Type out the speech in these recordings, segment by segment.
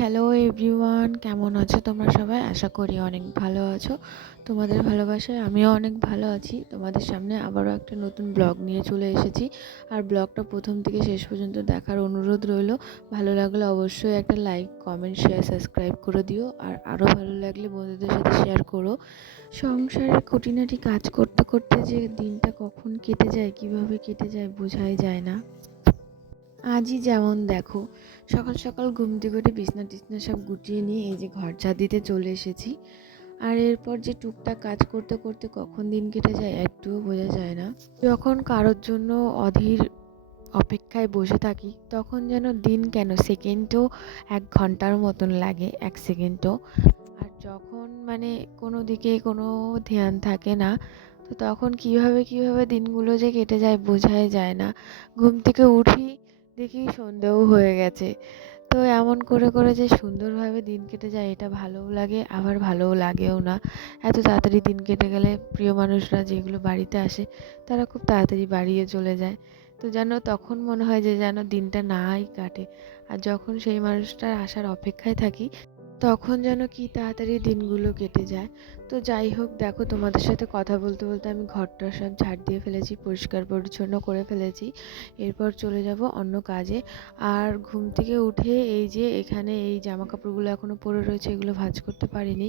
Hello everyone, কেমন আছো তোমরা সবাই? আশা করি অনেক ভালো আছো। তোমাদের ভালোবাসায় আমিও অনেক ভালো আছি। তোমাদের সামনে আবারও একটা নতুন ব্লগ নিয়ে চলে এসেছি। আর ব্লগটা প্রথম থেকে শেষ পর্যন্ত দেখার অনুরোধ রইল। ভালো লাগলে অবশ্যই একটা লাইক, কমেন্ট, শেয়ার, সাবস্ক্রাইব করে দিও। আর আরও ভালো লাগলে বন্ধুদের সাথে শেয়ার করো। সংসারের খুঁটিনাটি কাজ করতে করতে যে দিনটা কখন কেটে যায়, কিভাবে কেটে যায় বোঝাই যায় না। আজই যেমন দেখো, সকাল সকাল ঘুম থেকে উঠে বিছনা টিছনা সব গুটিয়ে নিয়ে এই যে ঘর ঝাড় দিতে চলে এসেছি। আর এরপর যে টুকটাক কাজ করতে করতে কখন দিন কেটে যায় একটুও বোঝা যায় না। যখন কারোর জন্য অধীর অপেক্ষায় বসে থাকি তখন যেন দিন কেন সেকেন্ডও 1 ঘন্টার মতন লাগে, 1 সেকেন্ডও। আর যখন কোনো দিকে কোনো ধ্যান থাকে না, তো তখন কিভাবে দিনগুলো যে কেটে যায় বোঝাই যায় না। ঘুম থেকে উঠি, দেখি সন্ধেও হয়ে গেছে। তো এমন করে করে যে সুন্দরভাবে দিন কেটে যায় এটা ভালোও লাগে, আবার ভালোও লাগেও না। এত তাড়াতাড়ি দিন কেটে গেলে প্রিয় মানুষরা যেগুলো বাড়িতে আসে তারা খুব তাড়াতাড়ি বাড়িয়ে চলে যায়। তো যেন তখন মনে হয় যে যেন দিনটা নাই কাটে। আর যখন সেই মানুষটার আসার অপেক্ষায় থাকি তখন যেন কি তাড়াতাড়ি দিনগুলো কেটে যায়। তো যাই হোক, দেখো তোমাদের সাথে কথা বলতে বলতে আমি ঘরটা সব ঝাড় দিয়ে ফেলেছি, পরিষ্কার পরিচ্ছন্ন করে ফেলেছি। এরপর চলে যাব অন্য কাজে। আর ঘুম থেকে উঠে এই যে এখানে এই জামা কাপড়গুলো এখনও পরে রয়েছে, এগুলো ভাঁজ করতে পারিনি।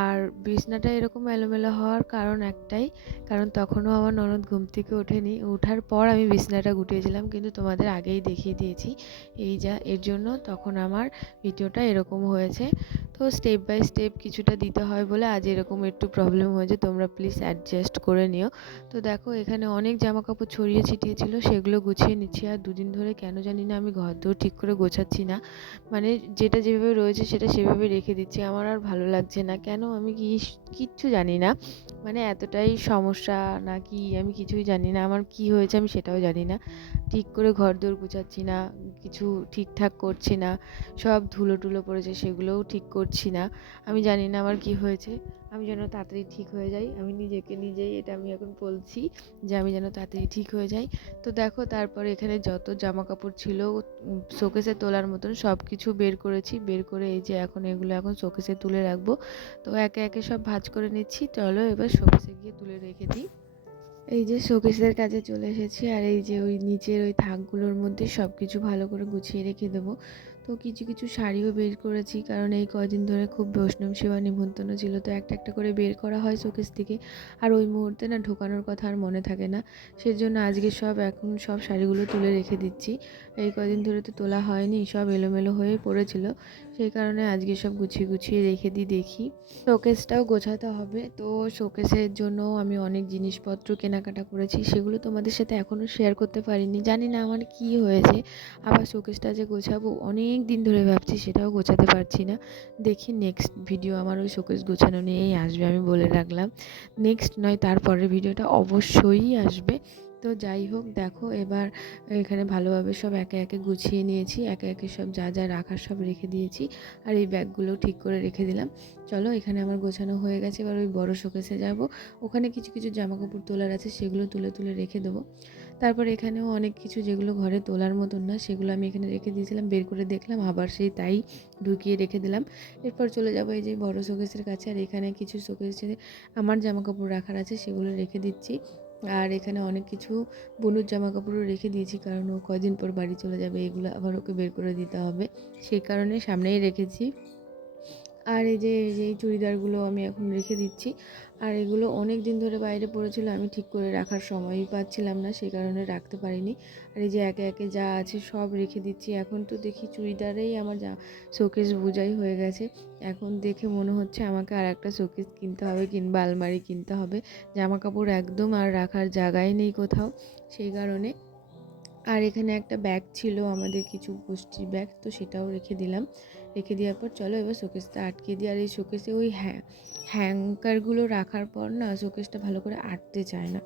আর বিছনাটা এরকম এলোমেলো হওয়ার কারণ একটাই, কারণ তখনও আমার ননদ ঘুম থেকে ওঠেনি। ওঠার পর আমি বিছনাটা গুটিয়েছিলাম, কিন্তু তোমাদের আগেই দেখিয়ে দিয়েছি। এর জন্য তখন আমার ভিডিওটা এরকম হয়েছে। তো স্টেপ বাই স্টেপ কিছুটা দিতে হয় বলে আজ এরকম একটু প্রবলেম হয়েছে, তোমরা প্লিজ অ্যাডজাস্ট করে নিও। তো দেখো এখানে অনেক জামা কাপড় ছড়িয়ে ছিটিয়ে ছিল, সেগুলো গুছিয়ে নিচ্ছি। আর দুদিন ধরে কেন জানি না আমি ঘরদোর ঠিক করে গোছাচ্ছি না। যেটা যেভাবে রয়েছে সেটা সেভাবে রেখে দিচ্ছি। আমার আর ভালো লাগছে না, কেন আমি কিচ্ছু জানি না। এতটাই সমস্যা নাকি আমি কিছুই জানি না, আমার কি হয়েছে আমি সেটাও জানি না। ঠিক করে ঘরদোর গুছাচ্ছি না, কিছু ঠিকঠাক করছি না, সব ধুলো টুলো পড়েছে সেগুলোও ঠিক করছি না। আমি জানি না আমার কি হয়েছে। আমি যেন তাড়াতাড়ি ঠিক হয়ে যাই, আমি নিজেকে নিজেই এটা আমি এখন বলছি যে আমি যেন তাড়াতাড়ি ঠিক হয়ে যাই। তো দেখো তারপরে এখানে যত জামা কাপড় ছিল শোকেসে তোলার মতন সব কিছু বের করেছি, বের করে এই যে এখন এগুলো এখন শোকেসে তুলে রাখবো। তো একে একে সব ভাঁজ করে নিচ্ছি। চলো এবার শোকেসে গিয়ে তুলে রেখে দিই। এই যে শোকেসের কাছে চলে এসেছি, আর এই যে ওই নিচের ওই থাকগুলোর মধ্যে সব কিছু ভালো করে গুছিয়ে রেখে দেবো। তো কিছু কিছু শাড়িও বের করেছি, কারণ এই কদিন ধরে খুব বৈষ্ণব সেবা নিমন্ত্রণ ছিল, তো একটা একটা করে বের করা হয় শোকেস থেকে। আর ওই মুহূর্তে না ঢোকানোর কথা আর মনে থাকে না, সেজন্য আজকে এখন সব শাড়িগুলো তুলে রেখে দিচ্ছি। এই কদিন ধরে তো তোলা হয়নি, সব এলোমেলো হয়ে পড়েছিল, সেই কারণে আজকে সব গুছিয়ে গুছিয়ে রেখে দিই। দেখি শোকেসটাও গোছাতে হবে, তো শোকেসের জন্য আমি অনেক জিনিসপত্র কেনাকাটা করেছি, সেগুলো তোমাদের সাথে এখনও শেয়ার করতে পারিনি। জানি না আমার কি হয়েছে, আবার শোকেসটা যে গোছাবো অনেক দিন ধরে ভাবছি, সেটাও গোছাতে পারছি না। দেখি নেক্সট ভিডিও আমার ওই শোকেস গোছানো নিয়েই আসবে, আমি বলে রাখলাম। নেক্সট নয় তারপরের ভিডিওটা অবশ্যই আসবে। তো যাই হোক, দেখো এবার এখানে ভালোভাবে সব একে একে গুছিয়ে নিয়েছি, একে একে সব যা যা রাখার সব রেখে দিয়েছি। আর এই ব্যাগগুলোও ঠিক করে রেখে দিলাম। চলো এখানে আমার গোছানো হয়ে গেছে, এবার ওই বড় শোকেসে যাব। ওখানে কিছু কিছু জামা কাপড় তোলার আছে, সেগুলো তুলে তুলে রেখে দেবো। তারপর এখানেও অনেক কিছু যেগুলো ঘরে তোলার মতন না, সেগুলো আমি এখানে রেখে দিয়েছিলাম, বের করে দেখলাম আবার সেই তাই ঢুকিয়ে রেখে দিলাম। এরপর চলে যাবো এই যে বড় শোকেসের কাছে, আর এখানে কিছু শোকেসে আমার জামা কাপড় রাখার আছে, সেগুলো রেখে দিচ্ছি। আর এখানে অনেক কিছু বুনুর জামা কাপড়ও রেখে দিয়েছি, কারণ ও কদিন পর বাড়ি চলে যাবে, এগুলো আবার ওকে বের করে দিতে হবে, সেই কারণে সামনেই রেখেছি। আর এই চুড়িদারগুলো আমি এখন রেখে দিচ্ছি। আর এগুলো অনেক দিন ধরে বাইরে পড়েছিল, আমি ঠিক করে রাখার সময়ই পাচ্ছিলাম না, সেই কারণে রাখতে পারিনি। আর এই যে একে একে যা আছে সব রেখে দিচ্ছি। এখন তো দেখি চুড়িদারেই আমার শোকেস বোঝাই হয়ে গেছে। এখন দেখে মনে হচ্ছে আমাকে আর একটা শোকেস কিনতে হবে, কিংবা আলমারি কিনতে হবে। জামা কাপড় একদম আর রাখার জায়গাই নেই কোথাও, সেই কারণে। আর এখানে একটা ব্যাগ ছিল আমাদের কিছু গোষ্ঠীর ব্যাগ, তো সেটাও রেখে দিলাম। রেখে দেওয়ার পর চলো এবার শোকেসটা আটকে দিই। আর এই শোকেসে ওই হ্যাঙ্গারগুলো রাখার পর না শোকেসটা ভালো করে আটতে চায় না।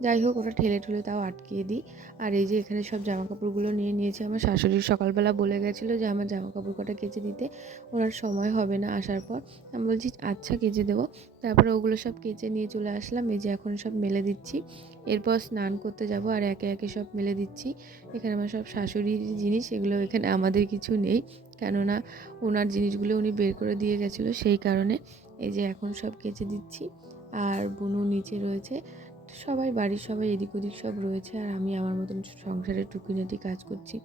যাই হোক, ওটা ঠেলে ঠুলে তাও আটকিয়ে দিই। আর এই যে এখানে সব জামাকাপড়গুলো নিয়ে নিয়েছি। আমার শাশুড়ি সকালবেলা বলে গেছিলো যে আমার জামাকাপড় কটা কেচে দিতে, ওনার সময় হবে না আসার পর। আমি বলছি আচ্ছা কেচে দেবো। তারপরে ওগুলো সব কেচে নিয়ে চলে আসলাম। এই যে এখন সব মেলে দিচ্ছি, এরপর স্নান করতে যাব আর একে একে সব মেলে দিচ্ছি। এখানে আমার সব শাশুড়ির জিনিস, এগুলো এখানে আমাদের কিছু নেই, কেননা ওনার জিনিসগুলো উনি বের করে দিয়ে গেছিলো, সেই কারণে। এই যে এখন সব কেচে দিচ্ছি। আর বুনু নিচে রয়েছে, সবাই বাড়ির সবাই এদিক ওদিক সব রয়েছে, আর আমি আমার মতন সংসারের টুকিটাকি কাজ করছি।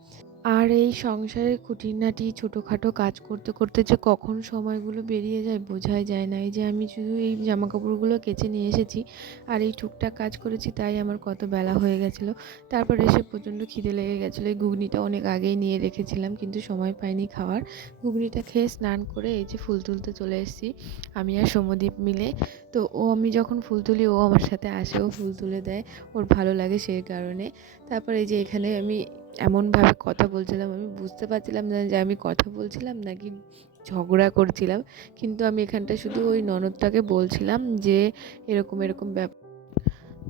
আর এই সংসারের খুঁটিনাটি ছোটোখাটো কাজ করতে করতে যে কখন সময়গুলো বেরিয়ে যায় বোঝাই যায় না। এই যে আমি শুধু এই জামাকাপড়গুলো কেচে নিয়ে এসেছি আর এই টুকটাক কাজ করেছি, তাই আমার কত বেলা হয়ে গেছিলো। তারপর এসে প্রচণ্ড খিদে লেগে গেছিলো। এই ঘুগনিটা অনেক আগেই নিয়ে রেখেছিলাম, কিন্তু সময় পাইনি খাওয়ার। ঘুগনিটা খেয়ে স্নান করে এই যে ফুল তুলতে চলে এসেছি আমি আর সমদীপ মিলে। তো আমি যখন ফুল তুলি ও আমার সাথে আসে, ও ফুল তুলে দেয়, ওর ভালো লাগে সেই কারণে। তারপর এই যে এখানে আমি এমনভাবে কথা বলছিলাম, আমি বুঝতে পারছিলাম না যে আমি কথা বলছিলাম নাকি ঝগড়া করছিলাম। কিন্তু আমি এখানটায় শুধু ওই ননদটাকে বলছিলাম যে এরকম এরকম ব্যাপার।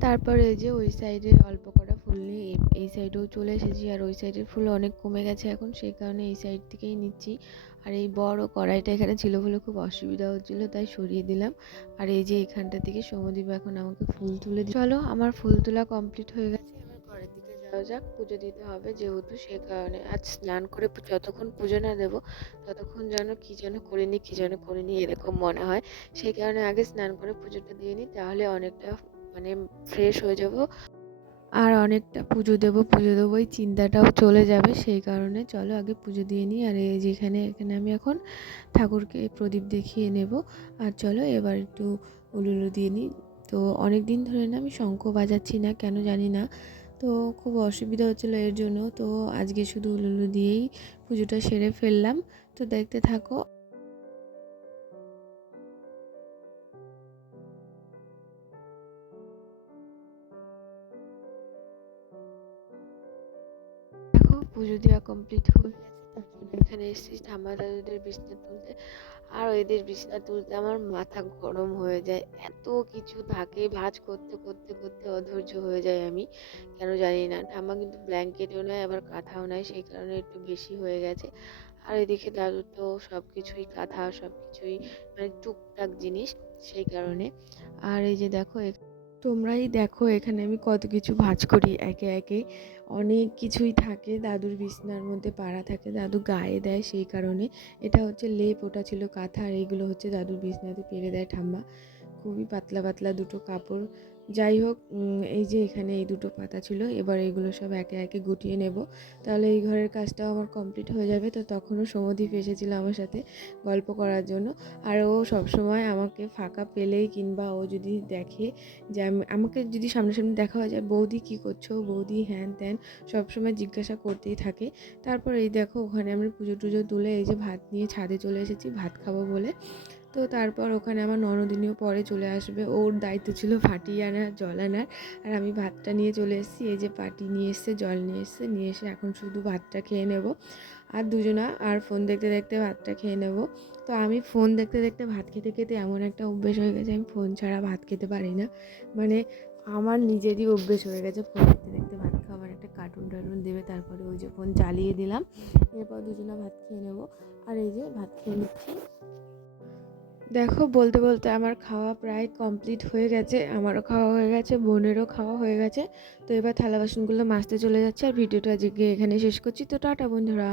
তারপরে এই যে ওই সাইডের অল্প কটা ফুল নিয়ে এই সাইডেও চলে এসেছি। আর ওই সাইডের ফুল অনেক কমে গেছে এখন, সেই কারণে এই সাইড থেকেই নিচ্ছি। আর এই বড় কড়াইটা এখানে ছিল বলে খুব অসুবিধা হচ্ছিলো, তাই সরিয়ে দিলাম। আর এই যে এখানটা থেকে সমদীপ এখন আমাকে ফুল তুলে চলো, আমার ফুল তোলা কমপ্লিট হয়ে গেছে, এবার ঘরের দিকে যাওয়া যাক। পুজো দিতে হবে যেহেতু, সেই কারণে আজ স্নান করে যতক্ষণ পুজো না দেবো ততক্ষণ যেন করিনি এরকম মনে হয়। সেই কারণে আগে স্নান করে পুজোটা দিয়ে নিই, তাহলে অনেকটা মানে ফ্রেশ হয়ে যাব, আর অনেকটা পুজো দেবো এই চিন্তাটাও চলে যাবে। সেই কারণে চলো আগে পুজো দিয়ে নিই। আর এই যেখানে এখানে আমি এখন ঠাকুরকে প্রদীপ দেখিয়ে নেব। আর চলো এবার একটু উলুলু দিয়ে নিই। তো অনেক দিন ধরে না আমি শঙ্খ বাজাচ্ছি না, কেন জানি না, তো খুব অসুবিধা হচ্ছিলো এর জন্য। তো আজকে শুধু উলুলু দিয়েই পুজোটা সেরে ফেললাম। তো দেখতে থাকো। দেখো পুজো দেওয়া কমপ্লিট হয়ে গেছে, তার জন্য এখানে এসেছি ঠাম্মা দাদুদের বিছনা তুলতে। আর এদের বিছনা তুলতে আমার মাথা গরম হয়ে যায়, এত কিছু থাকে, ভাঁজ করতে করতে করতে অধৈর্য হয়ে যায় আমি, কেন জানি না। ঠাম্মা কিন্তু ব্ল্যাঙ্কেটও নেয় আবার কাঁথাও নেয়, সেই কারণে একটু বেশি হয়ে গেছে। আর এদিকে দাদু তো সব কিছুই কাঁথা, সব কিছুই মানে টুকটাক জিনিস, সেই কারণে। আর এই যে দেখো তোমরাই দেখো এখানে আমি কত কিছু ভাঁজ করি একে একে, অনেক কিছুই থাকে। দাদুর বিছনার মধ্যে পাড়া থাকে, দাদু গায়ে দেয়, সেই কারণে। এটা হচ্ছে লেপ, ওটা ছিল কাঁথা, আর এইগুলো হচ্ছে দাদুর বিছনাতে পেরে দেয় ঠাম্মা। খুবই পাতলা পাতলা দুটো কাপড়। যাই হোক, এই যে এখানে এই দুটো পাতা ছিল, এবার এগুলো সব একে একে গুটিয়ে নেব, তাহলে এই ঘরের কাজটাও আমার কমপ্লিট হয়ে যাবে। তো তখনও সমদীপ এসেছিল আমার সাথে গল্প করার জন্য। আর ও সবসময় আমাকে ফাঁকা পেলেই, কিংবা ও যদি দেখে যে আমাকে যদি সামনাসামনি দেখা হয়ে যায়, বৌদি কী করছো, বৌদি হ্যান ত্যান সবসময় জিজ্ঞাসা করতেই থাকে। তারপর এই দেখো ওখানে আমরা পুজো টুজো তুলে এই যে ভাত নিয়ে ছাদে চলে এসেছি ভাত খাবো বলে। তো তারপর ওখানে আমার ননদিনীও পরে চলে আসবে, ওর দায়িত্ব ছিল ফাটি আনার, জল আনার। আর আমি ভাতটা নিয়ে চলে এসেছি, এই যে পাটি নিয়ে এসছে, জল নিয়ে এসে এখন শুধু ভাতটা খেয়ে নেব। আর দুজনা আর ফোন দেখতে দেখতে ভাতটা খেয়ে নেব। তো আমি ফোন দেখতে দেখতে ভাত খেতে খেতে এমন একটা অভ্যেস হয়ে গেছে, আমি ফোন ছাড়া ভাত খেতে পারি না। মানে আমার নিজেরই অভ্যেস হয়ে গেছে ফোন দেখতে দেখতে ভাত খাওয়ার। একটা কার্টুন দেবে, তারপরে ওই যে ফোন চালিয়ে দিলাম, এরপর দুজনা ভাত খেয়ে নেব। আর এই যে ভাত খেয়ে নিচ্ছি। দেখো বলতে বলতে আমার খাওয়া প্রায় কমপ্লিট হয়ে গেছে, আমারও খাওয়া হয়ে গেছে, বোনেরও খাওয়া হয়ে গেছে। তো এবার থালা বাসনগুলো মাজতে চলে যাচ্ছে, আর ভিডিওটা আজকে এখানে শেষ করছি। তো টাটা বন্ধুরা।